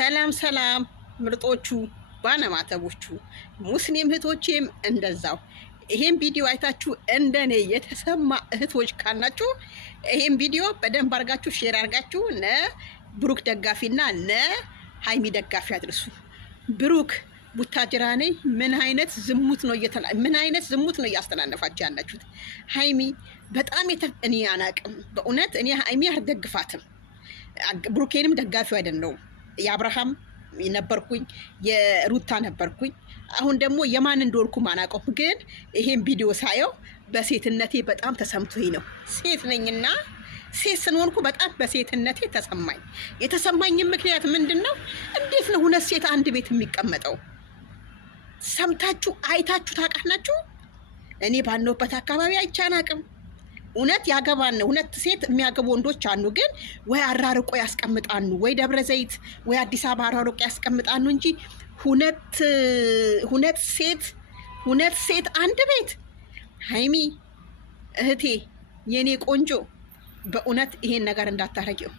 ሰላም ሰላም ምርጦቹ ባነማተቦቹ ሙስሊም እህቶቼም እንደዛው ይሄን ቪዲዮ አይታችሁ እንደኔ የተሰማ እህቶች ካላችሁ ይሄን ቪዲዮ በደንብ አርጋችሁ ሼር አርጋችሁ ለብሩክ ደጋፊና ለሃይሚ ደጋፊ አድርሱ። ብሩክ ቡታጅራ ነኝ ምን አይነት ዝሙት ነው እያስተላለፋችሁ ያላችሁት? ሃይሚ በጣም እኔ አናቅም በእውነት እኔ ሃይሚ አልደግፋትም። ብሩኬንም ደጋፊው አይደለም። የአብርሃም ነበርኩኝ የሩታ ነበርኩኝ። አሁን ደግሞ የማን እንደሆንኩ ማናቀው፣ ግን ይሄን ቪዲዮ ሳየው በሴትነቴ በጣም ተሰምቶኝ ነው። ሴት ነኝና ሴት ስለሆንኩ በጣም በሴትነቴ ተሰማኝ። የተሰማኝም ምክንያት ምንድነው? እንዴት ነው ሁለት ሴት አንድ ቤት የሚቀመጠው? ሰምታችሁ አይታችሁ ታውቃላችሁ? እኔ ባለሁበት አካባቢ አይቻናቅም። እውነት ያገባን ሁለት ሴት የሚያገቡ ወንዶች አሉ፣ ግን ወይ አራርቆ ያስቀምጣሉ፣ ወይ ደብረ ዘይት ወይ አዲስ አበባ አራርቆ ያስቀምጣሉ እንጂ ሁለት ሴት አንድ ቤት። ሃይሚ እህቴ የኔ ቆንጆ በእውነት ይሄን ነገር እንዳታረጊው።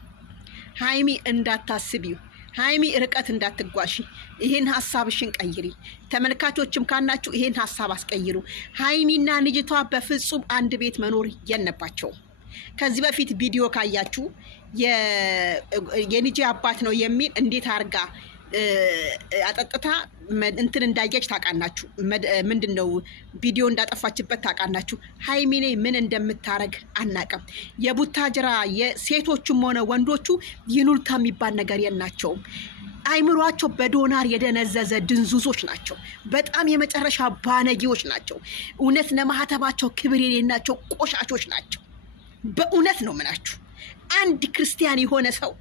ሃይሚ እንዳታስቢው። ሃይሚ ርቀት እንዳትጓሺ። ይሄን ሐሳብሽን ቀይሪ። ተመልካቾችም ካናችሁ ይሄን ሐሳብ አስቀይሩ። ሃይሚና ልጅቷ በፍጹም አንድ ቤት መኖር የለባቸውም። ከዚህ በፊት ቪዲዮ ካያችሁ የልጅ አባት ነው የሚል እንዴት አርጋ አጠጥታ እንትን እንዳያች ታውቃላችሁ። ምንድነው ቪዲዮ እንዳጠፋችበት ታውቃላችሁ። ሃይሚ ነኝ ምን እንደምታረግ አናቀም። የቡታጅራ የሴቶቹም ሆነ ወንዶቹ ይኑልታ የሚባል ነገር የላቸውም። አይምሯቸው በዶናር የደነዘዘ ድንዙዞች ናቸው። በጣም የመጨረሻ ባነጊዎች ናቸው። እውነት ለማህተባቸው ክብር የሌላቸው ቆሻሾች ናቸው። በእውነት ነው ምናችሁ። አንድ ክርስቲያን የሆነ ሰው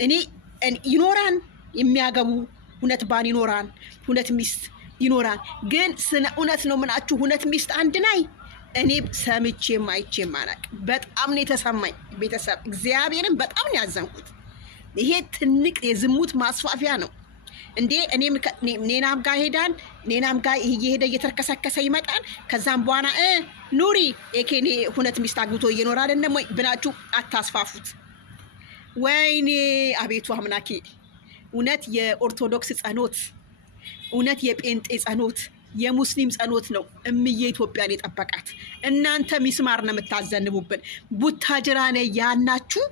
እኔ ይኖራን የሚያገቡ ሁለት ባል ይኖራን፣ ሁለት ሚስት ይኖራን። ግን ስነ እውነት ነው ምናችሁ ሁለት ሚስት አንድ ናይ እኔ ሰምቼም አይቼም አላቅም። በጣም ነው የተሰማኝ። ቤተሰብ እግዚአብሔርን በጣም ነው ያዘንኩት። ይሄ ትልቅ የዝሙት ማስፋፊያ ነው እንዴ! ኔናም ጋር ሄዳን ኔናም ጋር እየሄደ እየተርከሰከሰ ይመጣል። ከዛም በኋላ ኑሪ ኤኬኔ ሁለት ሚስት አግብቶ እየኖራል እንደሞ ብናችሁ አታስፋፉት። ወይኔ አቤቱ አምላኬ! እውነት የኦርቶዶክስ ጸሎት፣ እውነት የጴንጤ ጸሎት፣ የሙስሊም ጸሎት ነው እምዬ ኢትዮጵያን የጠበቃት። እናንተ ሚስማር ነው የምታዘንቡብን። ቡታጅራ ነው ያናችሁ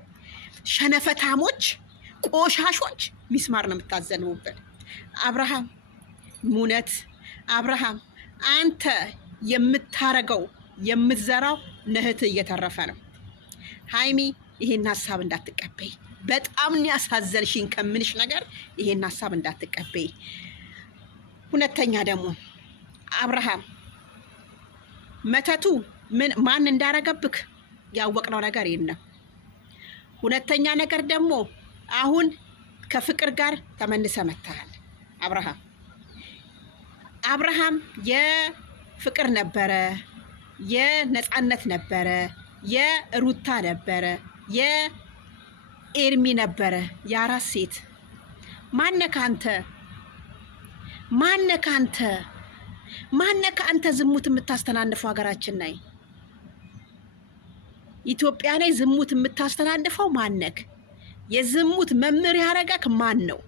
ሸነፈታሞች፣ ቆሻሾች ሚስማር ነው የምታዘንቡብን። አብርሃም ሙነት አብርሃም አንተ የምታረገው የምትዘራው ነህት እየተረፈ ነው። ሃይሚ ይሄን ሐሳብ እንዳትቀበይ። በጣም ያሳዘንሽኝ ከምንሽ ነገር ይሄን ሐሳብ እንዳትቀበይ። ሁለተኛ ደግሞ አብርሃም መተቱ ማን እንዳረገብክ ያወቅነው ነገር የለም። ሁለተኛ ነገር ደግሞ አሁን ከፍቅር ጋር ተመልሰ መተሃል። አብርሃም የፍቅር ነበረ፣ የነፃነት ነበረ፣ የሩታ ነበረ፣ ኤርሚ ነበረ፣ የአራት ሴት ማነካ አንተ ዝሙት የምታስተናንፈው? ሀገራችን ላይ ኢትዮጵያ ላይ ዝሙት የምታስተናንፈው ማነክ? የዝሙት መምህር ያረጋክ ማን ነው?